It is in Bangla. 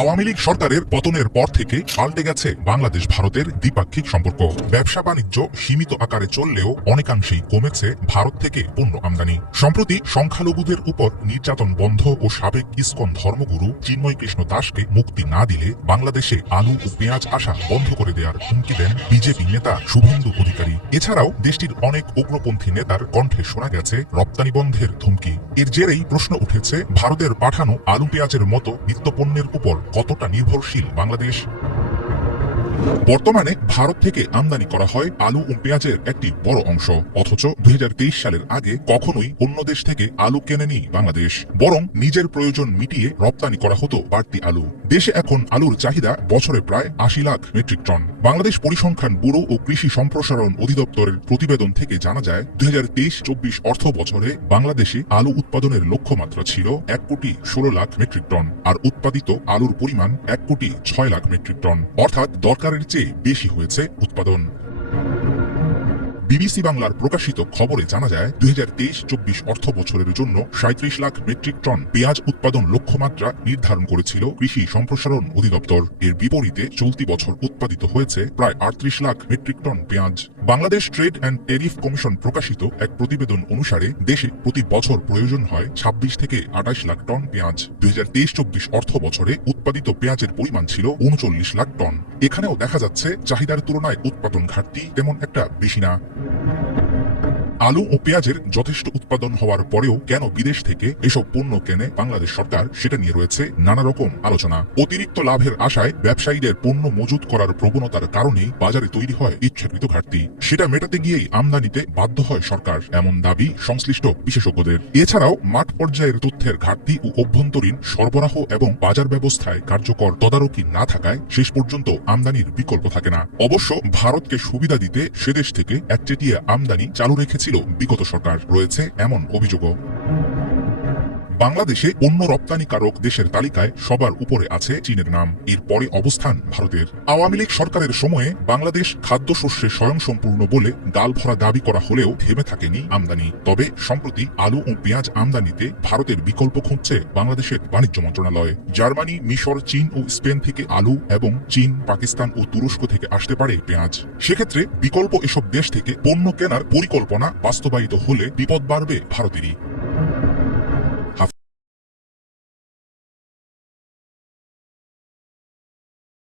আওয়ামী লীগ সরকারের পতনের পর থেকে পাল্টে গেছে বাংলাদেশ ভারতের দ্বিপাক্ষিক সম্পর্ক। ব্যবসা বাণিজ্য সীমিত আকারে চললেও অনেকাংশেই কমেছে ভারত থেকে পণ্য আমদানি। সম্প্রতি সংখ্যালঘুদের উপর নির্যাতন বন্ধ ও সাবেক ইসকন ধর্মগুরু চিন্ময় কৃষ্ণ দাসকে মুক্তি না দিলে বাংলাদেশে আলু ও পেঁয়াজ আসা বন্ধ করে দেওয়ার হুমকি দেন বিজেপি নেতা শুভেন্দু অধিকারী। এছাড়াও দেশটির অনেক উগ্রপন্থী নেতার কণ্ঠে শোনা গেছে রপ্তানি বন্ধের ধমকি। এর জেরেই প্রশ্ন উঠেছে, ভারতের পাঠানো আলু পেঁয়াজের মতো নিত্যপণ্যের উপর কতটা নির্ভরশীল বাংলাদেশ। বর্তমানে ভারত থেকে আমদানি করা হয় আলু ও পেঁয়াজের একটি বড় অংশ, অথচ 2023 সালের আগে কখনোই অন্য দেশ থেকে আলু কেনেনি বাংলাদেশ, বরং নিজের প্রয়োজন মিটিয়ে রপ্তানি করা হতো বাড়তি আলু। দেশে এখন আলুর চাহিদা বছরে প্রায় 80 লাখ মেট্রিক টন। বাংলাদেশ পরিসংখ্যান ব্যুরো ও কৃষি সম্প্রসারণ অধিদপ্তরের প্রতিবেদন থেকে জানা যায়, 2023-24 অর্থ বছরে বাংলাদেশে আলু উৎপাদনের লক্ষ্যমাত্রা ছিল 1,16 লাখ মেট্রিক টন, আর উৎপাদিত আলুর পরিমাণ 1,06 লাখ মেট্রিক টন, অর্থাৎ দরকারের চেয়ে বেশি হয়েছে উৎপাদন। বিবিসি বাংলার প্রকাশিত খবরে জানা যায়, 2023-24 অর্থ বছরের জন্য 37 লাখ মেট্রিক টন পেঁয়াজ উৎপাদন লক্ষ্যমাত্রা নির্ধারণ করেছিল কৃষি সম্প্রসারণ অধিদপ্তর। এর বিপরীতে চলতি বছর উৎপাদিত হয়েছে প্রায় 38 লাখ মেট্রিক টন পেঁয়াজ। Bangladesh trade and tariff commission প্রকাশিত এক প্রতিবেদন অনুসারে দেশে প্রতি বছর প্রয়োজন হয় 26 থেকে 28 লাখ টন পেঁয়াজ। 2023-24 অর্থ বছরে উৎপাদিত পেঁয়াজের পরিমাণ ছিল 39 লাখ টন। এখানেও দেখা যাচ্ছে চাহিদার তুলনায় উৎপাদন ঘাটতি তেমন একটা বেশি না। আলু ও পেঁয়াজের যথেষ্ট উৎপাদন হওয়ার পরেও কেন বিদেশ থেকে এসব পণ্য কেনে বাংলাদেশ সরকার, সেটা নিয়ে রয়েছে নানা রকম আলোচনা। অতিরিক্ত লাভের আশায় ব্যবসায়ীদের পণ্য মজুত করার প্রবণতার কারণেই বাজারে তৈরি হয় ইচ্ছাকৃত ঘাটতি। সেটা মেটাতে গিয়েই আমদানিতে বাধ্য হয় সরকার, এমন দাবি সংশ্লিষ্ট বিশেষজ্ঞদের। এছাড়াও মাঠ পর্যায়ের তথ্যের ঘাটতি ও অভ্যন্তরীণ সরবরাহ এবং বাজার ব্যবস্থায় কার্যকর তদারকি না থাকায় শেষ পর্যন্ত আমদানির বিকল্প থাকে না। অবশ্য ভারতকে সুবিধা দিতে সেদেশ থেকে একচেটিয়া আমদানি চালু রেখেছে বিগত সরকার, রয়েছে এমন অভিযোগও। বাংলাদেশে পণ্য রপ্তানিকারক দেশের তালিকায় সবার উপরে আছে চীনের নাম, এরপরে অবস্থান ভারতের। আওয়ামী লীগ সরকারের সময়ে বাংলাদেশ খাদ্যশস্যে স্বয়ংসম্পূর্ণ বলে গালভরা দাবি করা হলেও থেমে থাকেনি আমদানি। তবে সম্প্রতি আলু ও পেঁয়াজ আমদানিতে ভারতের বিকল্প খুঁজছে বাংলাদেশের বাণিজ্য মন্ত্রণালয়। জার্মানি, মিশর, চীন ও স্পেন থেকে আলু এবং চীন, পাকিস্তান ও তুরস্ক থেকে আসতে পারে পেঁয়াজ। সেক্ষেত্রে বিকল্প এসব দেশ থেকে পণ্য কেনার পরিকল্পনা বাস্তবায়িত হলে বিপদ বাড়বে ভারতেরই।